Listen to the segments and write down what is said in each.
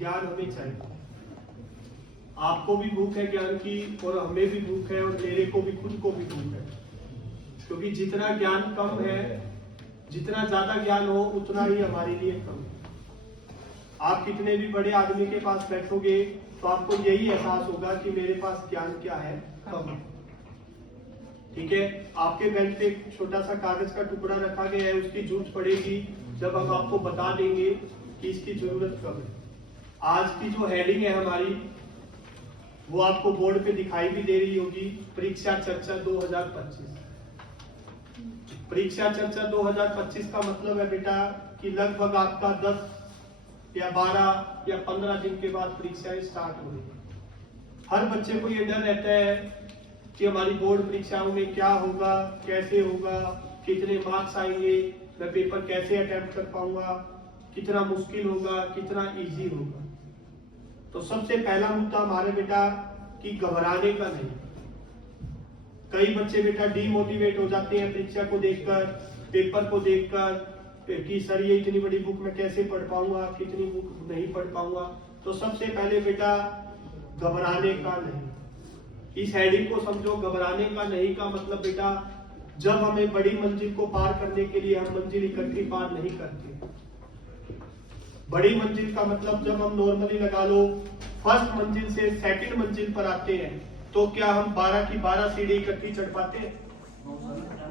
ज्ञान हमें चाहिए। आपको भी भूख है ज्ञान की, और हमें भी भूख है, और मेरे को भी, खुद को भी भूख है। क्योंकि जितना ज्ञान कम है, जितना ज्यादा ज्ञान हो उतना ही हमारे लिए कम है। आप कितने भी बड़े आदमी के पास बैठोगे तो आपको यही एहसास होगा कि मेरे पास ज्ञान क्या है, कम है। ठीक है, आपके बेंच पे एक छोटा सा कागज का टुकड़ा रखा गया है, उसकी जरूरत पड़ेगी जब हम आपको बता देंगे कि इसकी जरूरत कब है। आज की जो हेडिंग है हमारी, वो आपको बोर्ड पे दिखाई भी दे रही होगी, परीक्षा चर्चा 2025। परीक्षा चर्चा 2025 का मतलब है बेटा कि लगभग आपका 10 या 12 या 15 दिन के बाद परीक्षाएं स्टार्ट हो रही है। हर बच्चे को ये डर रहता है कि हमारी बोर्ड परीक्षाओं में क्या होगा, कैसे होगा, कितने मार्क्स आएंगे, मैं पेपर कैसे अटेम्प्ट कर पाऊंगा, कितना मुश्किल होगा, कितना इजी होगा। तो सबसे पहला मुद्दा हमारे बेटा कि घबराने का नहीं। कई बच्चे बेटा डीमोटिवेट हो जाते हैं परीक्षा को देखकर, पेपर को देखकर कि सर ये इतनी बड़ी बुक मैं कैसे पढ़ पाऊंगा, कितनी बुक नहीं पढ़ पाऊंगा। तो सबसे पहले बेटा घबराने का नहीं। इस हेडिंग को समझो, घबराने का नहीं का मतलब बेटा जब हमें बड़ी मंजिल को पार करने के लिए हम मंजिल इकट्ठी पार नहीं करते। बड़ी मंजिल का मतलब जब हम नॉर्मली लगा लो फर्स्ट मंजिल से सेकंड मंजिल पर आते हैं, तो क्या हम 12 की 12 सीढ़ी इकट्ठी चढ़ पाते हैं?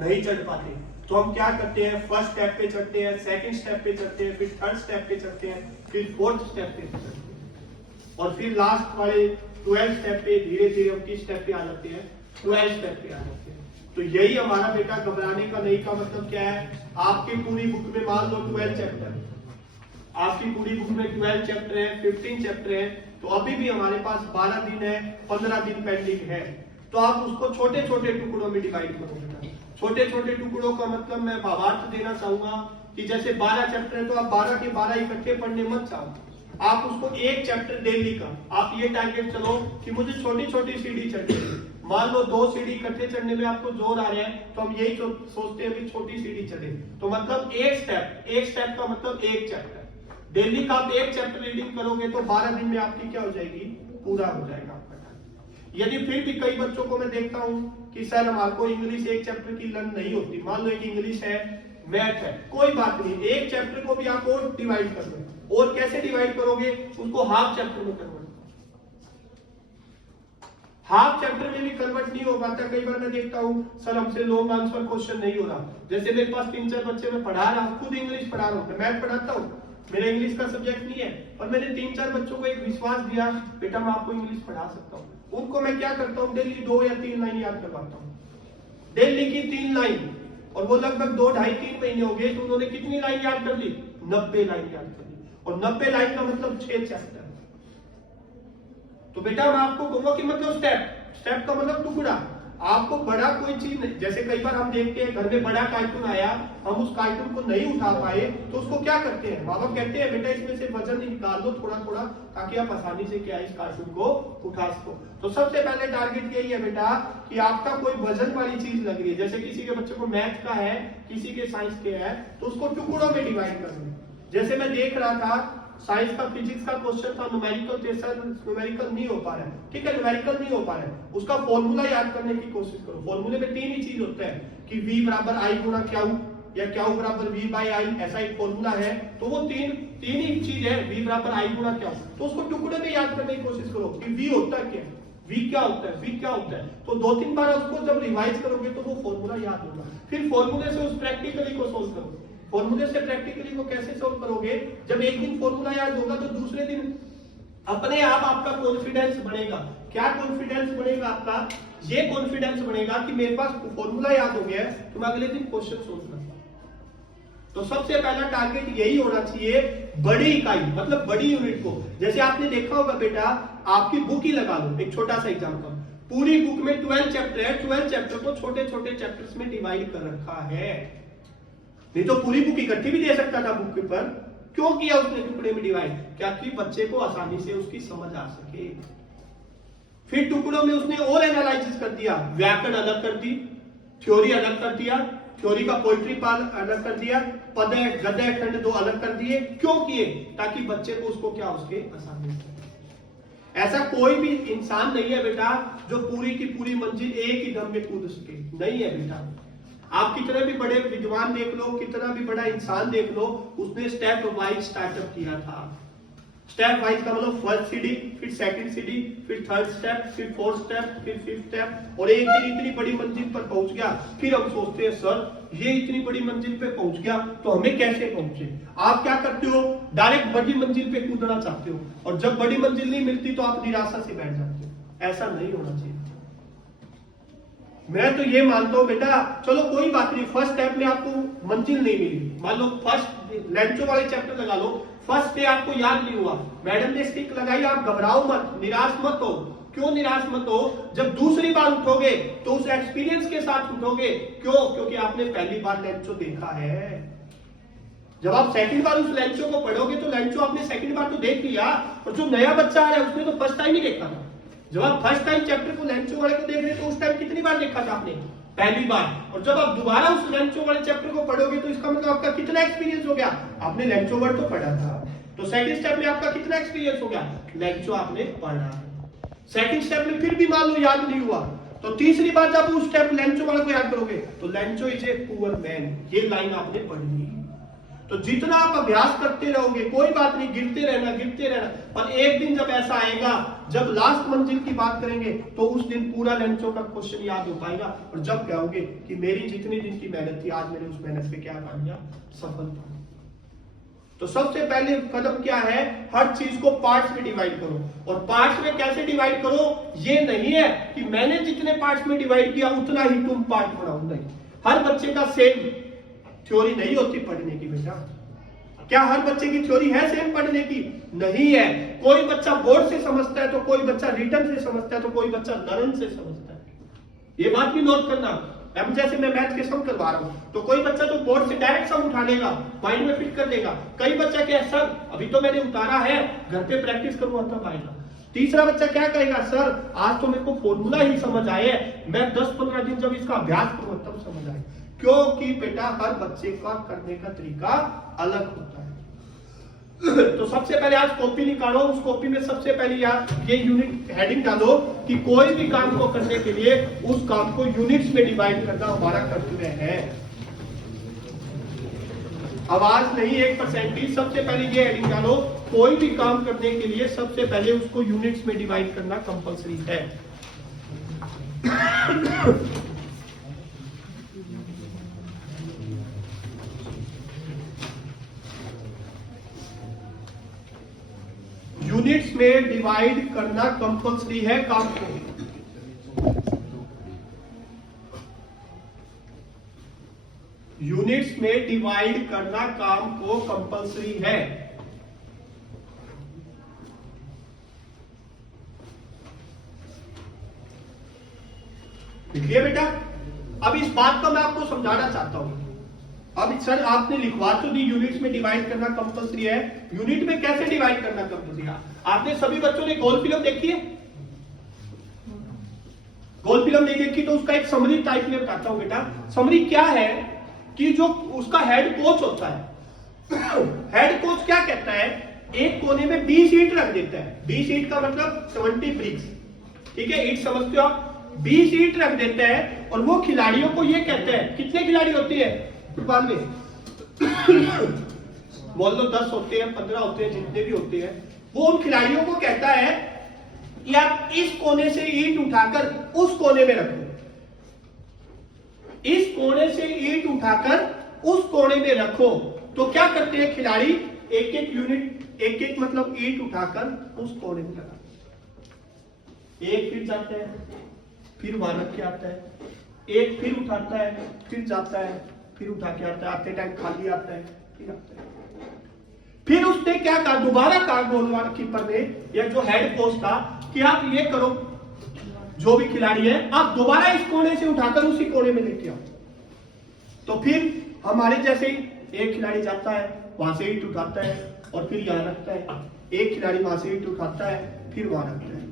नहीं चढ़ पाते। तो हम क्या करते हैं, फर्स्ट स्टेप पे चढ़ते हैं, सेकंड स्टेप पे चढ़ते हैं, फिर थर्ड स्टेप पे चढ़ते हैं, फिर फोर्थ स्टेप पे चढ़ते हैं, और फिर लास्ट वाले 12 स्टेप पे धीरे धीरे हम किस स्टेप पे आ जाते हैं, 12 स्टेप पे आ जाते हैं। तो यही हमारा बेटा घबराने का नहीं का मतलब क्या है। आपकी पूरी बुक में मान लो 12 चैप्टर, आपकी पूरी बुक में 12 चैप्टर है, 15 चैप्टर है, तो अभी भी हमारे पास 12 दिन है, 15 दिन पेंडिंग है। तो आप उसको छोटे छोटे टुकड़ों में डिवाइड करोगे। छोटे छोटे टुकड़ों का मतलब मैं भावार्थ देना चाहूंगा कि जैसे 12 चैप्टर है तो आप 12 के 12 इकट्ठे पढ़ने मत चाहो। आप उसको एक चैप्टर डेली का आप ये टारगेट चलो कि मुझे छोटी छोटी सीढ़ी चढ़नी है। मान लो 2 सीढ़ी इकट्ठे चढ़ने में आपको जोर आ रहा है, तो हम यही सोचते हैं कि छोटी सीढ़ी चढ़े। तो मतलब एक स्टेप का मतलब एक चैप्टर। डेली का आप एक चैप्टर रीडिंग करोगे तो 12 दिन में आपकी क्या हो जाएगी, पूरा हो जाएगा आपका टाइम। यदि फिर भी कई बच्चों को मैं देखता हूं कि सर हमारे को इंग्लिश एक चैप्टर की लर्न नहीं होती, मान लो एक इंग्लिश है, मैथ है, कोई बात नहीं, एक चैप्टर को भी आप और डिवाइड कर लो। और कैसे डिवाइड करोगे, उसको हाफ चैप्टर में कन्वर्ट। हाफ चैप्टर में भी कन्वर्ट नहीं हो पाता। कई बार मैं देखता हूं सर हमसे लॉन्ग आंसर क्वेश्चन नहीं हो रहा। जैसे मेरे पास 3-4 बच्चे मैं पढ़ा रहा हूं, खुद इंग्लिश पढ़ा रहा हूं, मैथ पढ़ाता हूं, मेरा इंग्लिश का सब्जेक्ट नहीं है, और मैंने 3-4 बच्चों को एक विश्वास दिया बेटा मैं आपको इंग्लिश पढ़ा सकता हूँ। उनको मैं क्या करता हूँ, डेली 2 या 3 लाइन याद करवाता हूँ, डेली की 3 लाइन, और वो लगभग 2, 2.5, 3 महीने हो गए, तो उन्होंने कितनी लाइन याद कर ली, 90 लाइन याद कर ली। और 90 लाइन का मतलब 6 चैप्टर। तो बेटा मैं आपको कहूंगा कि मतलब स्टेप का मतलब टुकड़ा। आपको बड़ा कोई चीज नहीं, जैसे कई बार हम देखते हैं घर में बड़ा कार्टून आया, हम उस कार्टून को नहीं उठा पाए, तो उसको क्या करते हैं, माँ बाप कहते हैं बेटा इसमें से वजन निकाल दो थोड़ा थोड़ा, ताकि आप आसानी से क्या इस कार्टून को उठा सको। तो सबसे पहले टारगेट यही है बेटा कि आपका कोई वजन वाली चीज लग रही है, जैसे किसी के बच्चे को मैथ का है, किसी के साइंस के है, तो उसको टुकड़ों में डिवाइड कर दो। जैसे मैं देख रहा था साइंस का फिजिक्स का क्वेश्चन था, न्यूमेरिकल नहीं हो पा रहा है, ठीक है, न्यूमेरिकल नहीं हो पा रहा है, उसका फॉर्मूला याद करने की कोशिश करो। फॉर्मूले में 3 ही चीज होता है कि v बराबर i गुणा क्यू, या क्यू बराबर v बाई आई, ऐसा एक फॉर्मूला है। तो वो तीन ही चीज है, v बराबर i गुणा क्यू। तो उसको टुकड़े में याद करने की कोशिश करो कि v होता क्या है, v क्या होता है, v क्या होता है। तो 2-3 बार उसको जब रिवाइज करोगे तो वो फॉर्मूला याद होगा। फिर फॉर्मूले से उस प्रैक्टिकली को सोल्व करो। फॉर्मूले से प्रैक्टिकली को कैसे सोल्व करोगे, जब एक दिन फॉर्मूला याद होगा तो दूसरे दिन अपने आप आपका कॉन्फिडेंस बढ़ेगा। क्या कॉन्फिडेंस बढ़ेगा आपका, ये कॉन्फिडेंस बढ़ेगा कि मेरे पास फॉर्मूला याद हो गया है, तो मैं अगले दिन क्वेश्चन सोल्व कर। तो सबसे पहला टारगेट यही होना चाहिए, बड़ी इकाई मतलब बड़ी यूनिट को। जैसे आपने देखा होगा बेटा, आपकी बुक ही लगा लो, एक छोटा सा एग्जांपल, पूरी बुक में 12 चैप्टर है, 12 चैप्टर को छोटे छोटे चैप्टर्स में डिवाइड कर रखा है। नहीं तो पूरी बुक इकट्ठी भी दे सकता था बुक पर, क्यों किया उसने टुकड़े में डिवाइड, क्या कि बच्चे को आसानी से उसकी समझ आ सके। फिर टुकड़ों में उसने और एनालिसिस कर दिया, व्याकरण अलग कर दी, थ्योरी अलग कर दिया, थ्योरी का पोइट्री पार्ट अलग कर दिया, पदय गद्य खंड 2 अलग कर दिए। क्यों किए? ताकि बच्चे को उसको क्या उसके आसानी से। ऐसा कोई भी इंसान नहीं है बेटा जो पूरी की पूरी मंजिल एक ही दम में कूद सके, नहीं है बेटा। आप कितने भी बड़े विद्वान देख लो, कितना भी बड़ा इंसान देख लो, उसने स्टेप वाइज स्टार्टअप किया था। स्टेप वाइज का मतलब फर्स्ट सीढ़ी, फिर सेकंड सीढ़ी, फिर थर्ड स्टेप, फिर फोर्थ स्टेप, फिर फिफ्थ स्टेप, और एक दिन इतनी बड़ी मंजिल पर पहुंच गया। फिर हम सोचते हैं सर ये इतनी बड़ी मंजिल पे पहुंच गया तो हमें कैसे पहुंचे। आप क्या करते हो, डायरेक्ट बड़ी मंजिल पे कूदना चाहते हो, और जब बड़ी मंजिल नहीं मिलती तो आप निराशा से बैठ जाते हो। ऐसा नहीं होना चाहिए। मैं तो ये मानता हूं बेटा, चलो कोई बात नहीं, फर्स्ट स्टेप में आपको मंजिल नहीं मिली, मान लो फर्स्ट लेंचो वाले चैप्टर लगा लो, फर्स्ट डे आपको याद नहीं हुआ, मैडम ने स्टिक लगाई, आप घबराओ मत, निराश मत हो। क्यों निराश मत हो? जब दूसरी बार उठोगे तो उस एक्सपीरियंस के साथ उठोगे। क्यों? क्योंकि आपने पहली बार लेंचो देखा है। जब आप सेकंड बार उस लेंचो को पढ़ोगे तो लेंचो आपने सेकंड बार तो देख लिया, और जो नया बच्चा है उसने तो फर्स्ट टाइम ही देखा था। जब आप फर्स्ट टाइम चैप्टर को लेंचो वाले को देख रहे तो उस टाइम कितनी बार देखा था आपने? पहली बार। और जब आप दोबारा उस लेंचो वाले चैप्टर को पढ़ोगे तो इसका मतलब आपका कितना एक्सपीरियंस हो गया? आपने लेंचो वर्ड तो पढ़ा था, तो सेकंड स्टेप में आपका कितना एक्सपीरियंस हो गया? लेंचो आपने पढ़ा। सेकंड स्टेप में फिर भी मान लो याद नहीं हुआ, तो तीसरी बार जब उस स्टेप लेंचो वाले को याद करोगे तो Lencho is a poor man, ये लाइन आपने पढ़ी। तो जितना आप अभ्यास करते रहोगे कोई बात नहीं, गिरते रहना, पर एक दिन जब ऐसा आएगा, जब लास्ट मंजिल की बात करेंगे तो उस दिन पूरा लेंचो का क्वेश्चन याद हो पाएगा, और जब कहोगे कि मेरी जितनी दिन की मेहनत थी आज मैंने उस मेहनत पे क्या कामयाब सफल था। तो सबसे पहले कदम क्या है? हर चीज को पार्ट्स में डिवाइड करो। और पार्ट्स में कैसे डिवाइड करो? ये नहीं है कि मैंने जितने पार्ट्स में डिवाइड किया उतना ही तुम पार्ट बनाओ, नहीं। हर बच्चे का सेम थ्योरी नहीं होती पढ़ने की बेटा। क्या हर बच्चे की थ्योरी है सेम पढ़ने की? नहीं है। कोई बच्चा बोर्ड से समझता है तो कोई बच्चा रिटर्न से समझता है तो कोई बच्चा लर्न से समझता है। ये बात भी नोट करना। अब जैसे मैं मैथ के सम करवा रहा हूं तो कोई बच्चा तो बोर्ड से डायरेक्ट सम उठा लेगा, माइंड में फिट कर लेगा। कई बच्चा क्या, सर अभी तो मैंने उतारा है, घर पे प्रैक्टिस करूंगा तब आएगा। तीसरा बच्चा क्या कहेगा, सर आज तो मेरे को फॉर्मूला ही समझ आए, मैं 10-15 दिन जब इसका अभ्यास करूंगा तब समझ आए। क्योंकि बेटा हर बच्चे का करने का तरीका अलग होता है। तो सबसे पहले आज कॉपी निकालो, उस कॉपी में सबसे पहले यार ये यूनिट हेडिंग डालो कि कोई भी काम को करने के लिए उस काम को यूनिट्स में डिवाइड करना हमारा कर्तव्य है। आवाज नहीं, एक परसेंटेज। सबसे पहले ये हेडिंग डालो, कोई भी काम करने के लिए सबसे पहले उसको यूनिट्स में डिवाइड करना कंपलसरी है। यूनिट्स में डिवाइड करना कंपलसरी है काम को। यूनिट्स में डिवाइड करना काम को कंपलसरी है। देखिए बेटा, अब इस बात को मैं आपको समझाना चाहता हूं। अब सर आपने लिखवा तो दी यूनिट्स में डिवाइड करना कंपलसरी है, यूनिट में कैसे डिवाइड करना कंपलसरी है? आपने सभी बच्चों ने गोल फिल्म देखी है? गोल फिल्म नहीं देखी तो उसका एक समरी टाइप में बताता हूं बेटा। समरी क्या है कि जो उसका हेड कोच होता है, हेड कोच क्या कहता है, एक कोने में 20 ईंट रख देता है। 20 ईंट का मतलब 70 ब्रिक्स, ठीक है, ईंट समझते हो आप? 20 ईंट रख देता है और वो खिलाड़ियों को ये कहता है, कितने खिलाड़ी होती है फुटबॉल में? बोल लो 10 होते हैं, 15 होते हैं, जितने भी होते हैं। वो उन खिलाड़ियों को कहता है कि आप इस कोने से ईंट उठाकर उस कोने में रखो, इस कोने से ईंट उठाकर उस कोने में रखो। तो क्या करते हैं खिलाड़ी? एक एक यूनिट, एक एक मतलब ईंट उठाकर उस कोने में रखा, एक फिर जाता है, फिर वहां रख के आता है, एक फिर उठाता है, फिर जाता है, फिर उठा के आता है, आते टाइम खाली आता है, फिर आता है। फिर उसने क्या कहा, दोबारा कहा गोलवार कीपर ने या जो हेड कोच था कि आप ये करो, जो भी खिलाड़ी है आप दोबारा इस कोने से उठाकर उसी कोने में लेके आओ। तो फिर हमारे जैसे ही एक खिलाड़ी जाता है, वहां से ईंट उठाता है और फिर यहां रखता है, एक खिलाड़ी वहां से ईंट उठाता है फिर वहां रखता है।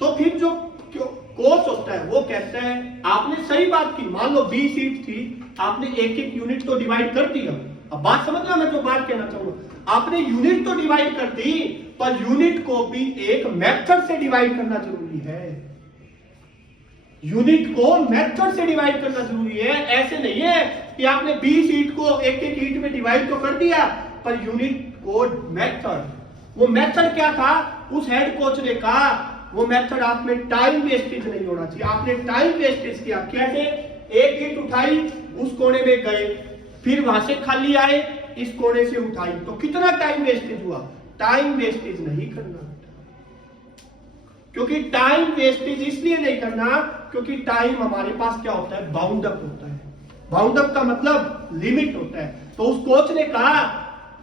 तो फिर जो कोर्स होता है वो कहता है, आपने सही बात की, मान लो 20 शीट थी, आपने एक एक यूनिट को डिवाइड कर दिया। अब बात समझना, मैं जो बात कहना चाहूंगा, आपने यूनिट तो डिवाइड कर दी, पर यूनिट को भी एक मेथड से डिवाइड करना जरूरी है। यूनिट को मेथड से डिवाइड करना जरूरी है। ऐसे नहीं है कि आपने 20 ईंट को एक एक ईंट में डिवाइड तो कर दिया, पर यूनिट को मेथड, वो मेथड क्या था, उस हेड कोच ने कहा वो मेथड आप में टाइम वेस्टेज नहीं होना चाहिए। आपने टाइम वेस्टेज किया, कैसे, एक ईंट उठाई, उस कोने में गए, फिर वहां से खाली आए, इस कोने से उठाई, तो कितना टाइम वेस्टेज हुआ। टाइम वेस्टेज नहीं करना, क्योंकि टाइम वेस्टेज इसलिए नहीं करना क्योंकि टाइम हमारे पास क्या होता है, बाउंड अप होता है। बाउंड अप का मतलब लिमिट होता है। तो उस कोच ने कहा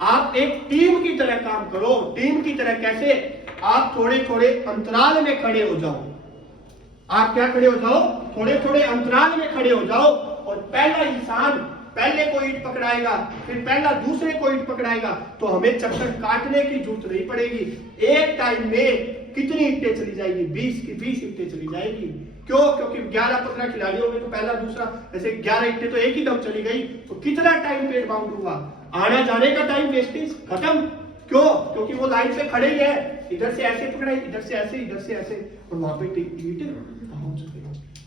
आप एक टीम की तरह काम करो। टीम की तरह कैसे, आप थोड़े थोड़े अंतराल में खड़े हो जाओ। आप क्या खड़े हो जाओ, थोड़े थोड़े अंतराल में खड़े हो जाओ, और पहला इंसान पहले को ईंट पकड़ाएगा, फिर पहला दूसरे को ईंट पकड़ाएगा, तो हमें चक्कर काटने की जरूरत नहीं पड़ेगी। एक टाइम में कितनी ईंटें चली जाएगी, 20 की 20 ईंटें चली जाएगी। क्यों, क्योंकि 11-15 खिलाड़ियों में तो पहला दूसरा ऐसे 11 ईंटें तो एक ही दम चली गई, तो कितना टाइम पीरियड बाउंड हुआ, आना जाने का टाइम वेस्टेज खत्म। क्यों, क्योंकि वो लाइन पे खड़े ही है, इधर से ऐसे पकड़ाई, इधर से ऐसे, इधर से ऐसे, और वहां पे ईंट पहुंच गई।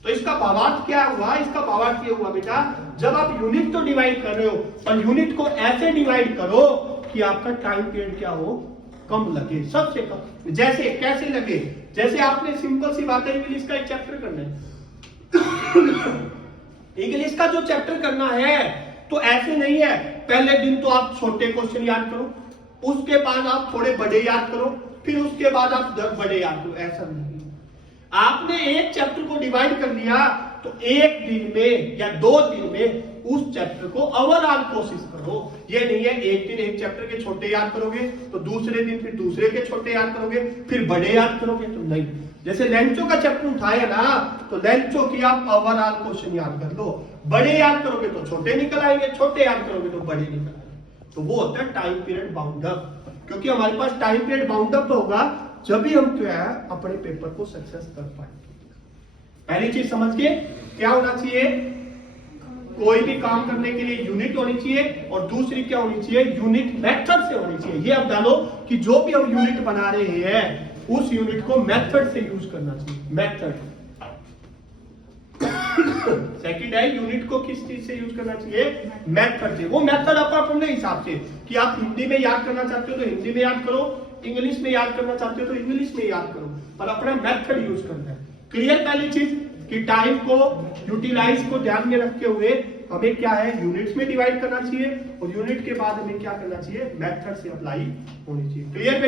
तो इसका भावार्थ क्या हुआ, इसका भावार्थ ये हुआ बेटा, जब आप यूनिट तो डिवाइड कर रहे हो, पर यूनिट को ऐसे डिवाइड करो कि आपका टाइम पीरियड क्या हो, कम लगे, सबसे कम। जैसे कैसे लगे, जैसे आपने सिंपल सी बात है, इंग्लिश का एक चैप्टर करना है। इंग्लिश का जो चैप्टर करना है, तो ऐसे नहीं है पहले दिन तो आप छोटे क्वेश्चन याद करो, उसके बाद आप थोड़े बड़े याद करो, फिर उसके बाद आप बड़े याद करो, ऐसा नहीं। आपने एक चैप्टर को डिवाइड कर लिया, तो एक दिन में या 2 दिन में उस चैप्टर को ओवरऑल कोशिश करो। ये नहीं है एक दिन एक चैप्टर के छोटे याद करोगे, तो दूसरे दिन फिर दूसरे के छोटे याद करोगे, फिर बड़े याद करोगे, तो नहीं। जैसे लेंचो का चैप्टर उठाया ना, तो लेंचो की आप ओवरऑल क्वेश्चन याद कर लो, बड़े याद करोगे तो छोटे निकल आएंगे, छोटे याद करोगे तो बड़े निकल आएंगे। तो वो होता है टाइम पीरियड बाउंड अप। क्योंकि हमारे पास टाइम पीरियड बाउंड अप होगा जब भी हम क्या है अपने पेपर को सक्सेस कर पाएंगे। पहली चीज समझ के क्या होना चाहिए, कोई भी काम करने के लिए यूनिट होनी चाहिए, और दूसरी क्या होनी चाहिए, यूनिट मेथड से होनी चाहिए। ये अब डालो कि जो भी हम यूनिट बना रहे हैं उस यूनिट को मेथड से यूज करना चाहिए, मेथड। सेकंड है, यूनिट को किस चीज से यूज करना चाहिए, मेथड से। वो मेथड आप अपने हिसाब से, कि आप हिंदी में याद करना चाहते हो तो हिंदी में याद करो, इंग्लिश में याद करना चाहते हो तो इंग्लिश में याद करो, पर अपना मेथड यूज करना है। क्लियर। पहली चीज कि टाइम को यूटिलाइज को ध्यान में रखते हुए हमें क्या है, यूनिट्स में डिवाइड करना चाहिए, और यूनिट के बाद हमें क्या करना चाहिए, मेथड से अप्लाई होनी चाहिए। क्लियर।